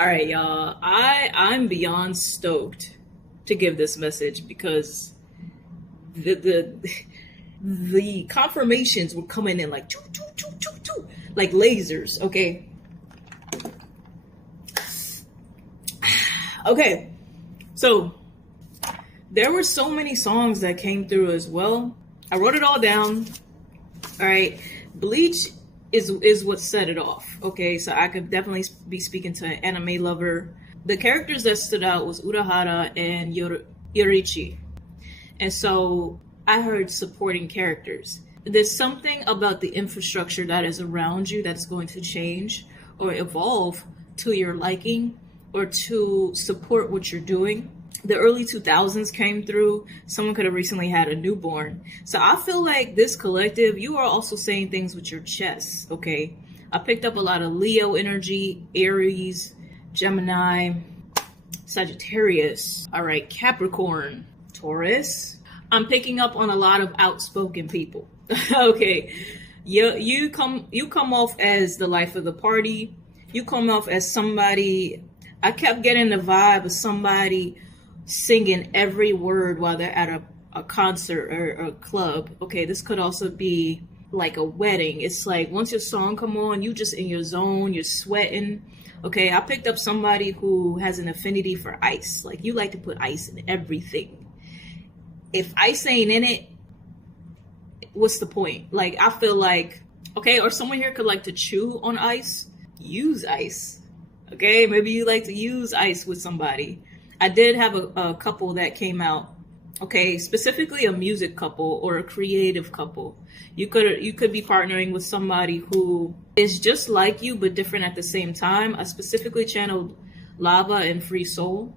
All right, y'all. I'm beyond stoked to give this message because the the confirmations were coming in like choo, choo, choo, choo, choo, like lasers. Okay. Okay. So there were so many songs that came through as well. I wrote it all down. All right. Bleach is what set it off. Okay, so I could definitely be speaking to an anime lover. The characters that stood out was Urahara and Yorichi. And so I heard supporting characters. There's something about the infrastructure that is around you that's going to change or evolve to your liking or to support what you're doing. The early 2000s came through. Someone could have recently had a newborn. So I feel like this collective, you are also saying things with your chest, okay? I picked up a lot of Leo energy, Aries, Gemini, Sagittarius, all right, Capricorn, Taurus. I'm picking up on a lot of outspoken people. Okay, you come off as the life of the party. You come off as somebody. I kept getting the vibe of somebody singing every word while they're at a concert or a club. Okay, this could also be like a wedding. It's like once your song come on, you just in your zone, you're sweating. Okay, I picked up somebody who has an affinity for ice. Like you like to put ice in everything. If ice ain't in it, what's the point? Like I feel like, okay, or someone here could like to chew on ice. Use ice. Okay, maybe you like to use ice with somebody. I did have a couple that came out. Okay, specifically a music couple or a creative couple. You could be partnering with somebody who is just like you but different at the same time. I specifically channeled Lava and Free Soul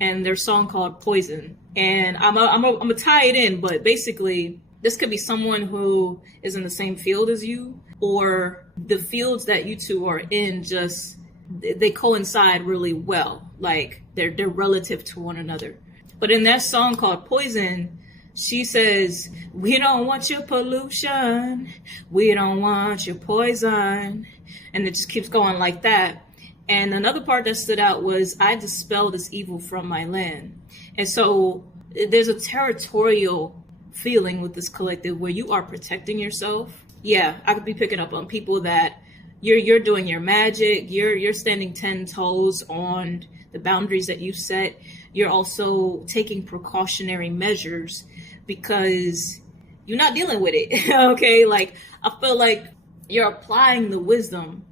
and their song called Poison. And I'm gonna tie it in, but basically this could be someone who is in the same field as you, or the fields that you two are in just they coincide really well. Like they're relative to one another. But in that song called Poison, she says, "We don't want your pollution. We don't want your poison." And it just keeps going like that. And another part that stood out was, "I dispel this evil from my land." And so there's a territorial feeling with this collective where you are protecting yourself. Yeah, I could be picking up on people that you're doing your magic. You're standing 10 toes on the boundaries that you set. You're also taking precautionary measures because you're not dealing with it. Okay, like I feel like you're applying the wisdom.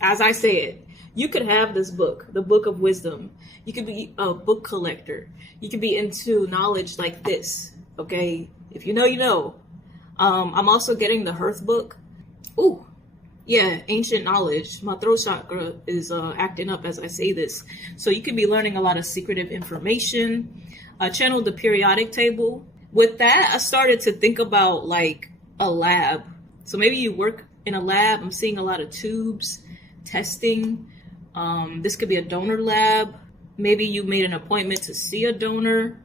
As I say it, you could have this book, the book of wisdom. You could be a book collector. You could be into knowledge like this. Okay, if you know, you know. I'm also getting the Hearth book. Ooh. Yeah, ancient knowledge. My throat chakra is acting up as I say this. So you could be learning a lot of secretive information. I channeled the periodic table. With that, I started to think about like a lab. So maybe you work in a lab. I'm seeing a lot of tubes, testing. This could be a donor lab. Maybe you made an appointment to see a donor.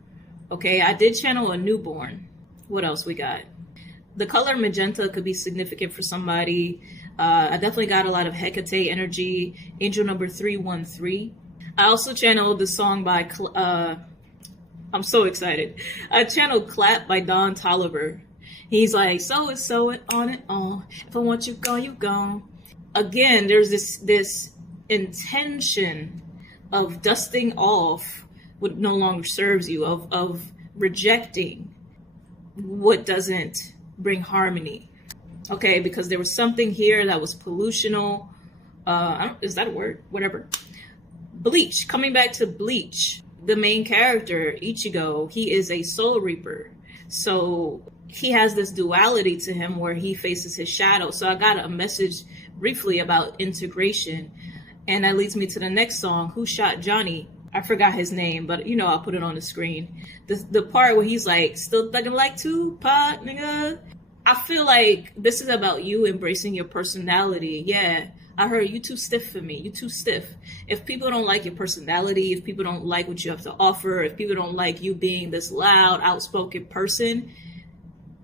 Okay, I did channel a newborn. What else we got? The color magenta could be significant for somebody. I definitely got a lot of Hecate energy, angel number 313. I also channeled the song by, I'm so excited. I channeled Clap by Don Tolliver. He's like, so it on and on. If I want you gone, you gone. Again, there's this intention of dusting off what no longer serves you, of rejecting what doesn't bring harmony. Okay, because there was something here that was pollutional. Is that a word? Whatever. Bleach. Coming back to Bleach, the main character, Ichigo, he is a soul reaper. So he has this duality to him where he faces his shadow. So I got a message briefly about integration. And that leads me to the next song, Who Shot Johnny? I forgot his name, but you know, I'll put it on the screen. The part where he's like, still thugging like Tupac, nigga. I feel like this is about you embracing your personality. Yeah, I heard you too stiff for me. You too stiff. If people don't like your personality, if people don't like what you have to offer, if people don't like you being this loud, outspoken person,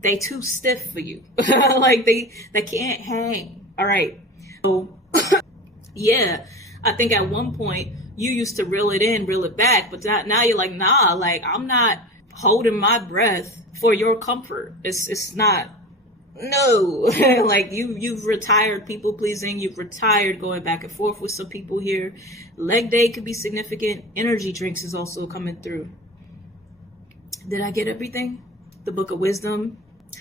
they too stiff for you. Like they can't hang. All right. So yeah, I think at one point you used to reel it in, reel it back, but now you're like, nah, like I'm not holding my breath for your comfort. It's not. No. Like you've retired people pleasing. You've retired going back and forth with some people here. Leg day could be significant. Energy drinks is also coming through. Did I get everything? The Book of Wisdom.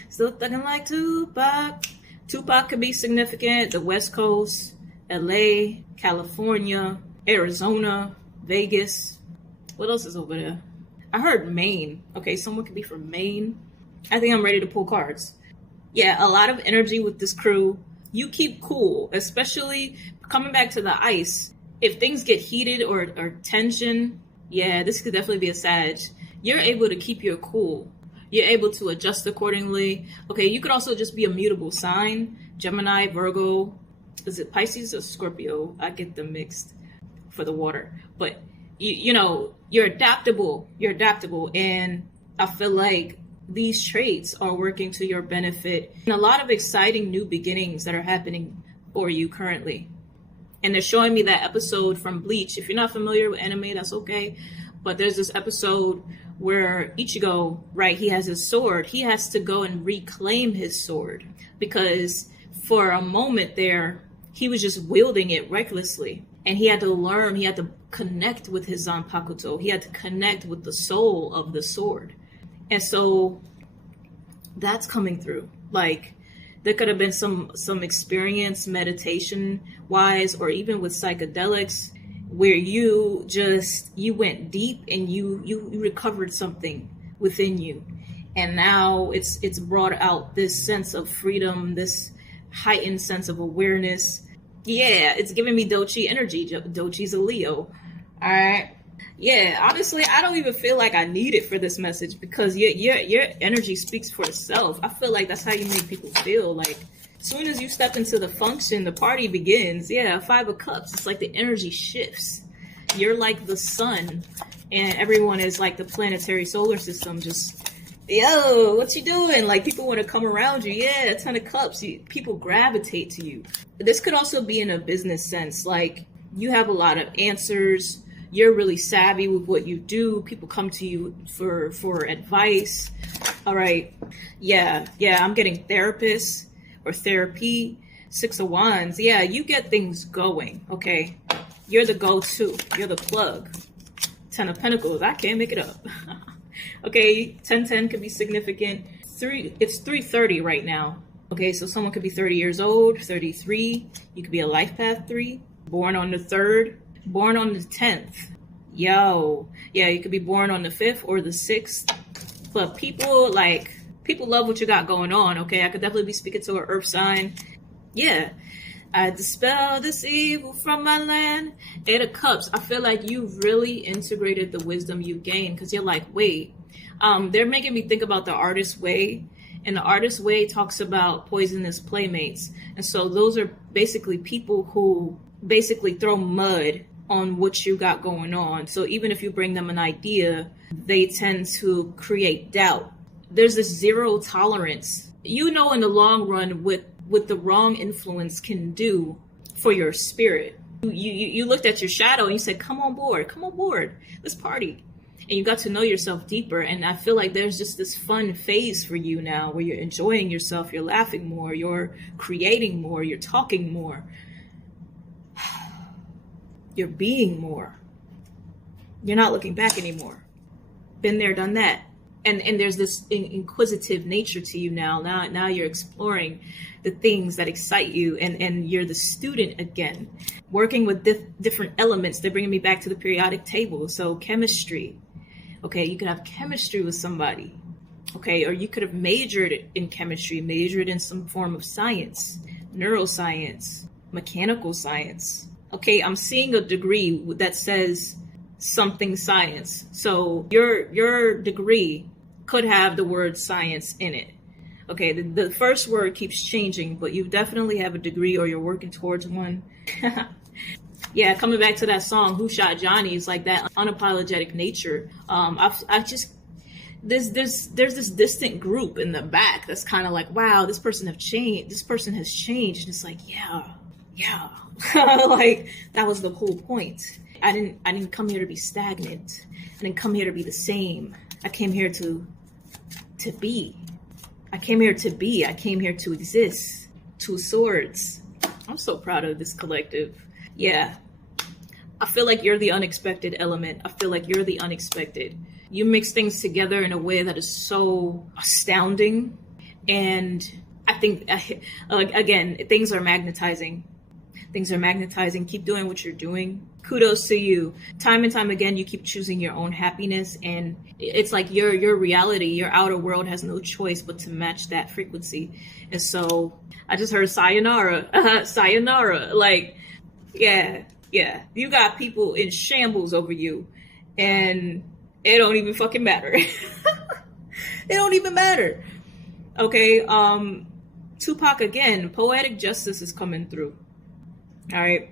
Still thugging like Tupac. Tupac could be significant. The West Coast, LA, California, Arizona, Vegas. What else is over there? I heard Maine. Okay, someone could be from Maine. I think I'm ready to pull cards. Yeah, a lot of energy with this crew. You keep cool, especially coming back to the ice. If things get heated or tension, yeah, this could definitely be a Sag. You're able to keep your cool. You're able to adjust accordingly. Okay, you could also just be a mutable sign. Gemini, Virgo. Is it Pisces or Scorpio? I get them mixed for the water. But, you know, you're adaptable. You're adaptable. And I feel like these traits are working to your benefit. And a lot of exciting new beginnings that are happening for you currently. And they're showing me that episode from Bleach. If you're not familiar with anime, that's okay. But there's this episode where Ichigo, right, he has his sword. He has to go and reclaim his sword because for a moment there, he was just wielding it recklessly. And he had to learn, he had to connect with his Zanpakuto. He had to connect with the soul of the sword. And so that's coming through. Like there could have been some experience meditation wise, or even with psychedelics, where you went deep and you recovered something within you. And now it's brought out this sense of freedom, this heightened sense of awareness. Yeah, it's giving me Dochi energy. Dochi's a Leo. All right. Yeah, honestly, I don't even feel like I need it for this message because your energy speaks for itself. I feel like that's how you make people feel. Like, as soon as you step into the function, the party begins. Yeah, 5 of Cups. It's like the energy shifts. You're like the sun, and everyone is like the planetary solar system. Just, yo, what you doing? Like, people want to come around you. Yeah, 10 of Cups. People gravitate to you. This could also be in a business sense. Like, you have a lot of answers. You're really savvy with what you do. People come to you for advice. All right. Yeah, I'm getting therapists or therapy. 6 of Wands. Yeah, you get things going, okay? You're the go-to. You're the plug. 10 of Pentacles. I can't make it up. Okay, 10-10 could be significant. It's 3:30 right now. Okay, so someone could be 30 years old, 33. You could be a life path 3. Born on the 3rd. Born on the 10th. Yo. Yeah, you could be born on the 5th or the 6th. But people love what you got going on, okay? I could definitely be speaking to an earth sign. Yeah. I dispel this evil from my land. 8 of Cups. I feel like you really integrated the wisdom you gained because you're like, wait. They're making me think about the Artist's Way. And the Artist's Way talks about poisonous playmates. And so those are basically people who basically throw mud on what you got going on. So even if you bring them an idea, they tend to create doubt. There's this zero tolerance. You know, in the long run, what the wrong influence can do for your spirit. You looked at your shadow and you said, come on board, let's party. And you got to know yourself deeper. And I feel like there's just this fun phase for you now where you're enjoying yourself, you're laughing more, you're creating more, you're talking more. You're being more. You're not looking back anymore. Been there, done that. And there's this inquisitive nature to you now. Now you're exploring the things that excite you, and you're the student again. Working with different elements. They're bringing me back to the periodic table. So chemistry. Okay, you could have chemistry with somebody. Okay, or you could have majored in chemistry, majored in some form of science, neuroscience, mechanical science. Okay, I'm seeing a degree that says something science. So your degree could have the word science in it. Okay, the first word keeps changing, but you definitely have a degree or you're working towards one. Yeah, coming back to that song, Who Shot Johnny, is like that unapologetic nature. There's this distant group in the back that's kind of like, wow, this person has changed. And it's like, yeah, Like, that was the whole point. I didn't come here to be stagnant. I didn't come here to be the same. I came here to be. I came here to be. I came here to exist. Two swords. I'm so proud of this collective. Yeah. I feel like you're the unexpected element. I feel like you're the unexpected. You mix things together in a way that is so astounding. And I think, again, things are magnetizing. Things are magnetizing. Keep doing what you're doing. Kudos to you. Time and time again, you keep choosing your own happiness. And it's like your reality, your outer world has no choice but to match that frequency. And so I just heard sayonara. Sayonara. Like, yeah. You got people in shambles over you. And it don't even fucking matter. It don't even matter. Okay. Tupac again. Poetic justice is coming through. All right.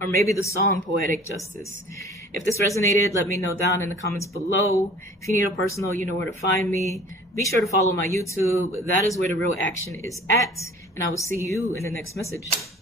Or maybe the song Poetic Justice. If this resonated, let me know down in the comments below. If you need a personal, you know where to find me. Be sure to follow my YouTube. That is where the real action is at. And I will see you in the next message.